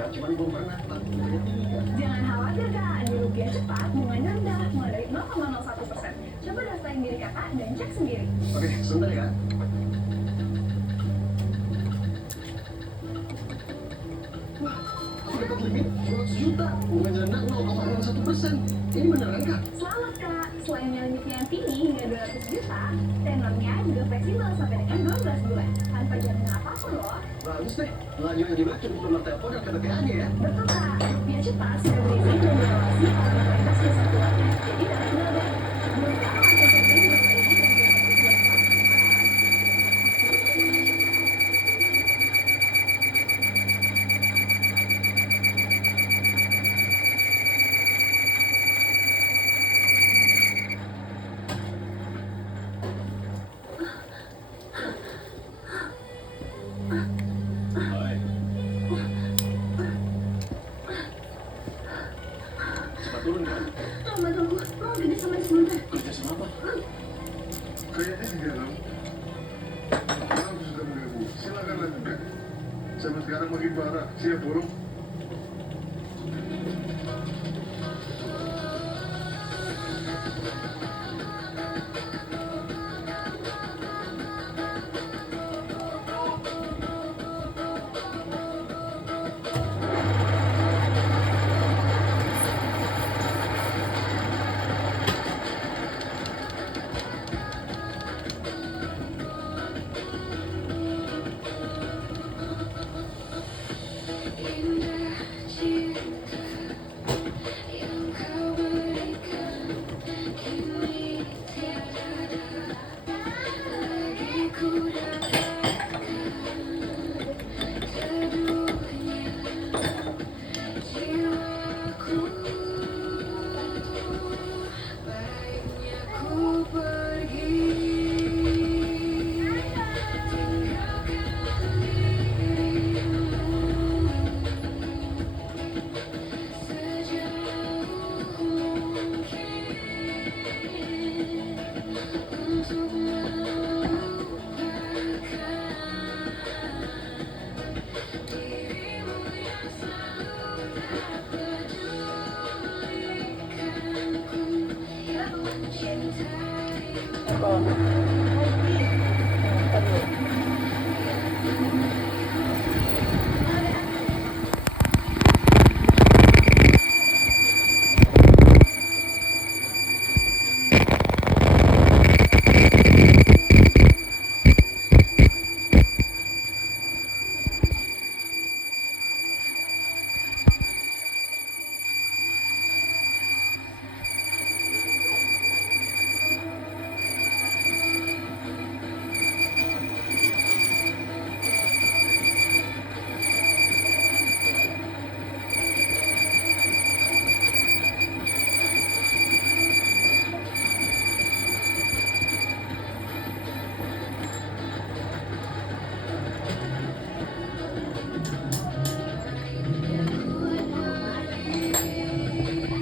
ya, cuman belum pernah banyak tiga. Jangan khawatir kak, di Rupiah Cepat bunganya rendah, mulai dari 0,01%. Coba daftarin diri kakak dan cek sendiri. Oke, sebentar ya. Wah, aku dapat limit 200 juta, bunganya rendah 0,01%. Ini beneran kak? Selamat kak, selain limitnya yang tinggi hingga 200 juta, tenornya juga fleksibel sampai dengan 12 bulan. Tanpa jaminan apapun loh. Bagus deh, nggak hanya dibaca di nomor telepon dan KTP-nya ya. Betul kak, Rupiah Cepat sudah berisi dan diawasi oleh otoritas jasa keuangan. Jadi tidak tinggal deh. Belum tahu langsung cek di website dan Rupiah Hai. Cepat turun kan? Cepat tunggu, mau kerja sama sebentar. Kerja sama apa? Kayaknya di dalam. Maaf sudah mengganggu. Silakan lanjutkan. Sampai sekarang makin parah. Siap, burung.